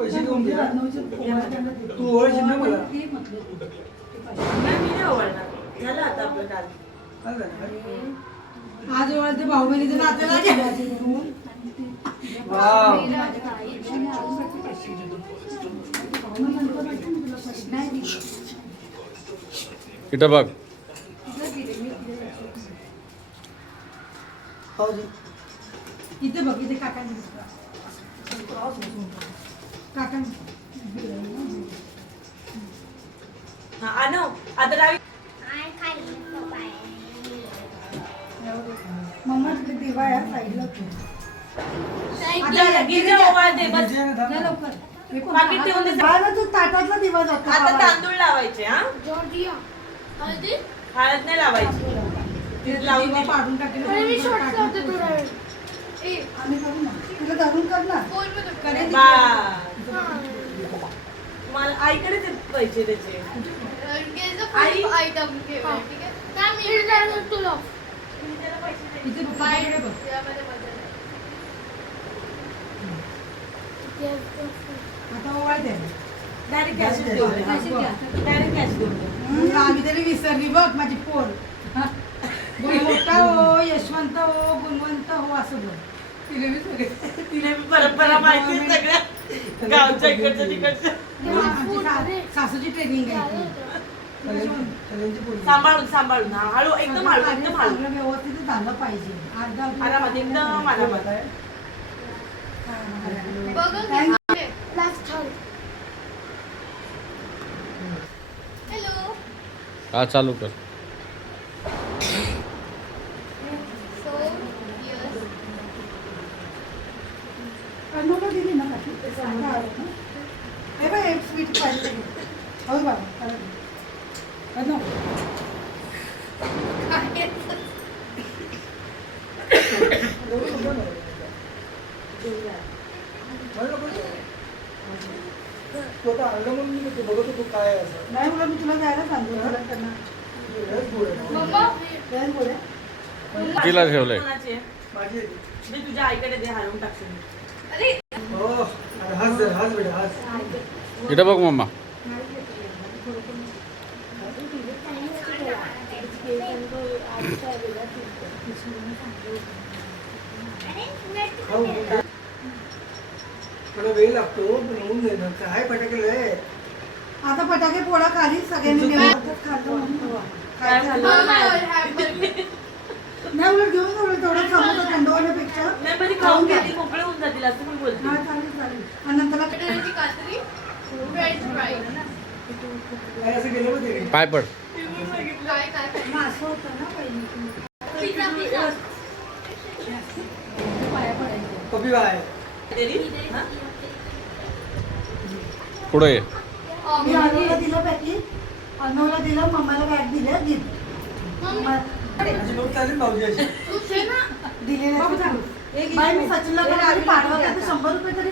पैसे घेऊन घ्या तू ओळखशील ना मला मी ओळखणार झालं आता आपलं काल आज ओळखते भाऊ बहिणीचे नाते वाव इथं बघ इथे बघ इथे काका आणव आता डावी मम्मा तिथे दिवा या साईडला आता गिरजा ओवाळ दे बस लवकर पाकीट ठेवून दे तू ताटातला दिवा जातो आता तांदूळ लावायचे हा जॉर्जिया हळदी हळद नाही लावायची ते लावून मग पाडून अरे मी शॉर्ट टाकेल लावते थोडा वेळ ए आम्ही करू ना तुला धरून कर ना फोन मध्ये करेल मला आईकडेच आहेत पैसे त्याचे आई आयटम ठीक आहे त्या मी जाणार तुला इथे बाहेर बघ आता ओवाळते डायरेक्ट कॅश देऊन डायरेक्ट कॅश देऊन आम्ही तरी विसरली बघ माझी पोर मोठा हो यशवंत हो गुणवंत हो असं बघ तिने मी परंपरा माहिती आहे सगळ्या गावच्या इकडच्या तिकडच्या आमची सासूची ट्रेनिंग आहे सांभाळून सांभाळून हा हळू एकदम हळू एकदम हळू सगळं व्यवस्थित झालं पाहिजे आरामात एकदम आरामात लास्ट हॅलो हा चालू कर सो यस अनुला दिली ना काकी हे बघ एक स्वीट पाहिजे हो बाबा अनु स्वतः आणलं म्हणून मी ते बघत होतो काय आहे असं नाही मुलं मी तुला जायला सांगू त्यांना लयच गोड आहे. मम्मा जायला बोल कितीला ठेवलंय? कोणाची आहे? माझी आहे. मी तुझ्या आईकडे दे हलवून टाकशील अरे हो अरे हाच जर हाच बेटा हाच इथं बघ मम्मा खाऊ थोडा वेळ लागतो पण होऊन जाईल ना. काय फटाके लय आता फटाके पोळा खाली सगळ्यांनी व्यवस्थित खातो म्हणून काय झालं नाही उलट घेऊन जाऊ तेवढं समोर थंड होण्यापेक्षा नाही म्हणजे खाऊन घेतली मोकळे होऊन जातील असं मी बोलते हा चालेल चालेल आणि नंतर बटाट्याची कातरी फ्रेंच फ्राईज काय असं गेलं होते रे पाय पड काय काय असं होतं ना पहिली पिझ्झा पिझ्झा पाया पडायचं कॉफी बाय तेरी हा? पुढे ये मी अनुला दिलं पॅकेट अनुला दिलं मम्माला बॅग दिलं गिफ्ट माझी नोट चालेल भाऊजी अशी तू ना दिलेलं बाई मी सचिनला पण आधी पाठवत 100 रुपये तरी